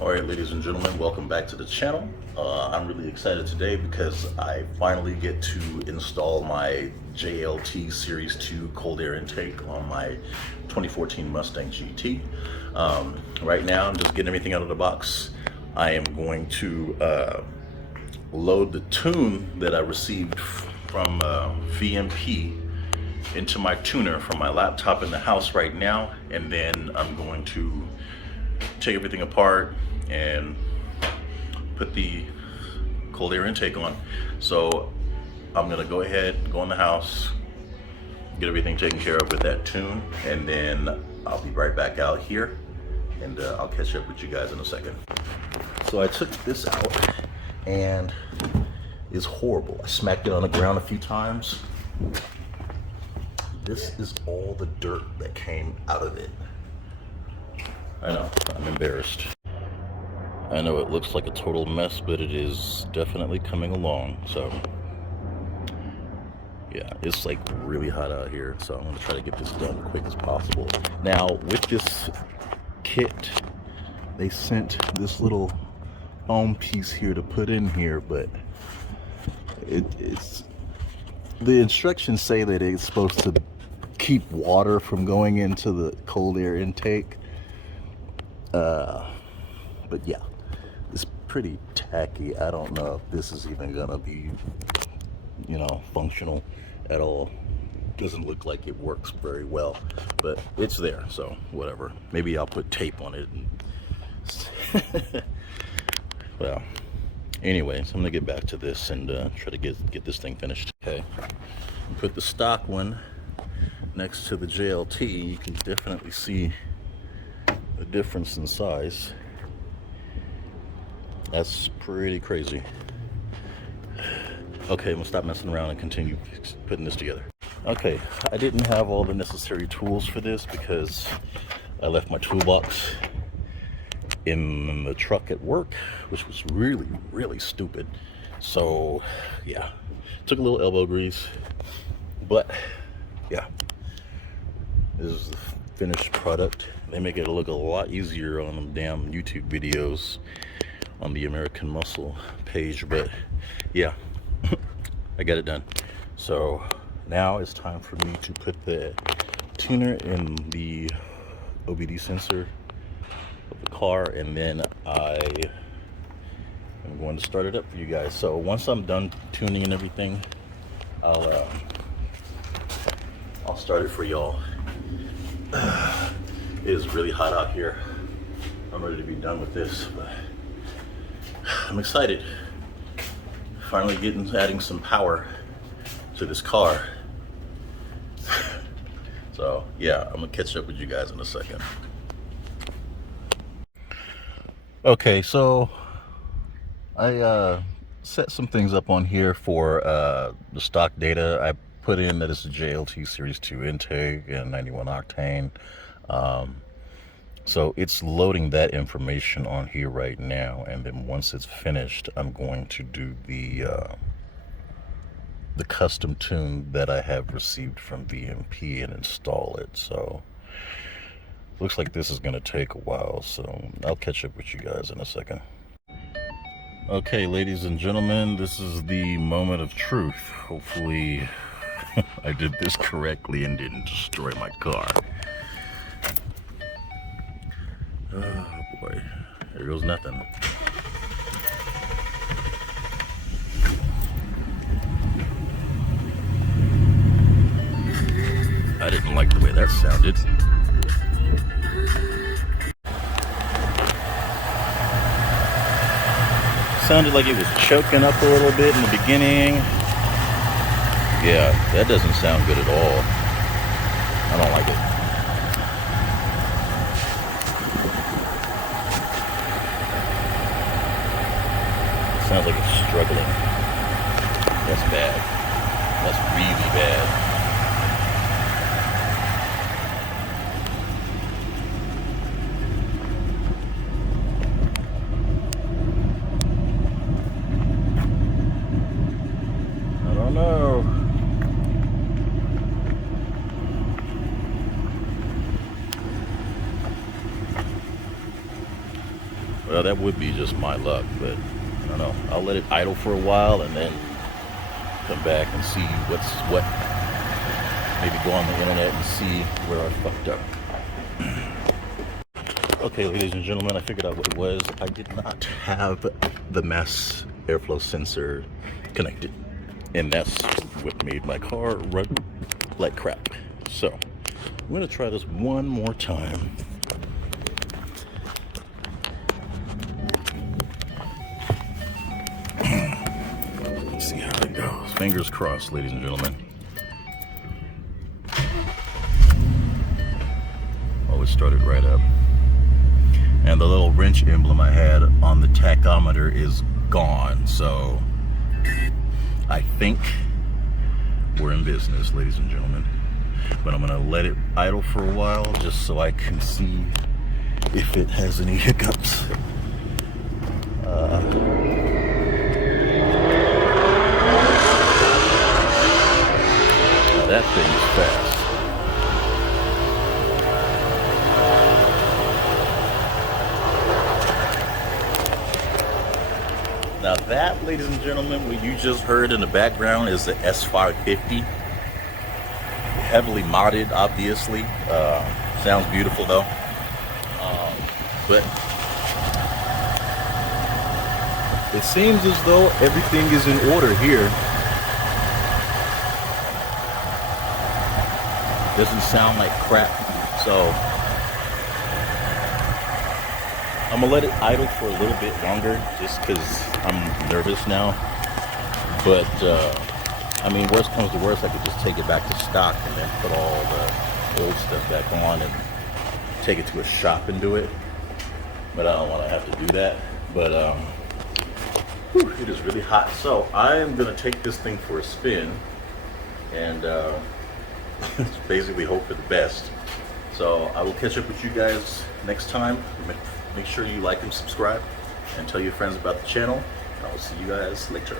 Alright, ladies and gentlemen, welcome back to the channel. I'm really excited today because I finally get to install my JLT Series 2 cold air intake on my 2014 Mustang GT. Right now, I'm just getting everything out of the box. I am going to load the tune that I received from VMP into my tuner from my laptop in the house right now, and then I'm going to take everything apart and put the cold air intake on. So I'm gonna go ahead, go in the house, get everything taken care of with that tune, and then I'll be right back out here, and I'll catch up with you guys in a second. So I took this out, and it's horrible. I smacked it on the ground a few times. This is all the dirt that came out of it. I know, I'm embarrassed. I know it looks like a total mess, but it is definitely coming along. So yeah, it's like really hot out here, so I'm gonna try to get this done as quick as possible. Now with this kit, they sent this little foam piece here to put in here, but it's the instructions say that it's supposed to keep water from going into the cold air intake. But yeah, it's pretty tacky. I don't know if this is even gonna be, you know, functional at all. Doesn't look like it works very well, but it's there, so whatever. Maybe I'll put tape on it. And well, anyway, so I'm gonna get back to this and try to get this thing finished. Okay, put the stock one next to the JLT. You can definitely see the difference in size. That's pretty crazy. Okay, I'm gonna stop messing around and continue putting this together. Okay, I didn't have all the necessary tools for this because I left my toolbox in the truck at work, which was really stupid. So yeah, took a little elbow grease, but yeah, this is the finished product. They make it look a lot easier on them damn YouTube videos on the American Muscle page, but yeah, I got it done. So now it's time for me to put the tuner in the OBD sensor of the car, and then I am going to start it up for you guys. So once I'm done tuning and everything, I'll start it for y'all. It is really hot out here. I'm ready to be done with this, but I'm excited. Finally adding some power to this car. So yeah, I'm gonna catch up with you guys in a second. Okay, so I set some things up on here for the stock data. I put in that it's a JLT Series 2 intake and 91 octane. So it's loading that information on here right now, and then once it's finished, I'm going to do the custom tune that I have received from VMP and install it. So looks like this is going to take a while, so I'll catch up with you guys in a second. Okay, ladies and gentlemen, this is the moment of truth. Hopefully I did this correctly and didn't destroy my car. Oh boy, here goes nothing. I didn't like the way that sounded. Sounded like it was choking up a little bit in the beginning. Yeah, that doesn't sound good at all. I don't like it. Sounds like it's struggling. That's bad. That's really bad. I don't know. Well, that would be just my luck, but I don't know. I'll let it idle for a while and then come back and see what's what. Maybe go on the internet and see where I fucked up. Okay, ladies and gentlemen, I figured out what it was. I did not have the mass airflow sensor connected, and that's what made my car run like crap. So I'm gonna try this one more time. Let's see how it goes. Fingers crossed, ladies and gentlemen. Oh, it started right up. And the little wrench emblem I had on the tachometer is gone. So I think we're in business, ladies and gentlemen. But I'm gonna let it idle for a while just so I can see if it has any hiccups. Now that thing is fast. Now that, ladies and gentlemen, what you just heard in the background is the S550. Heavily modded, obviously. Sounds beautiful though. But it seems as though everything is in order here. Doesn't sound like crap. So I'm gonna let it idle for a little bit longer just because I'm nervous now. But I mean, worst comes to worst, I could just take it back to stock and then put all the old stuff back on and take it to a shop and do it. But I don't want to have to do that. But it is really hot. So I am gonna take this thing for a spin and basically hope for the best. So I will catch up with you guys next time. Make sure you like and subscribe and tell your friends about the channel. And I will see you guys later.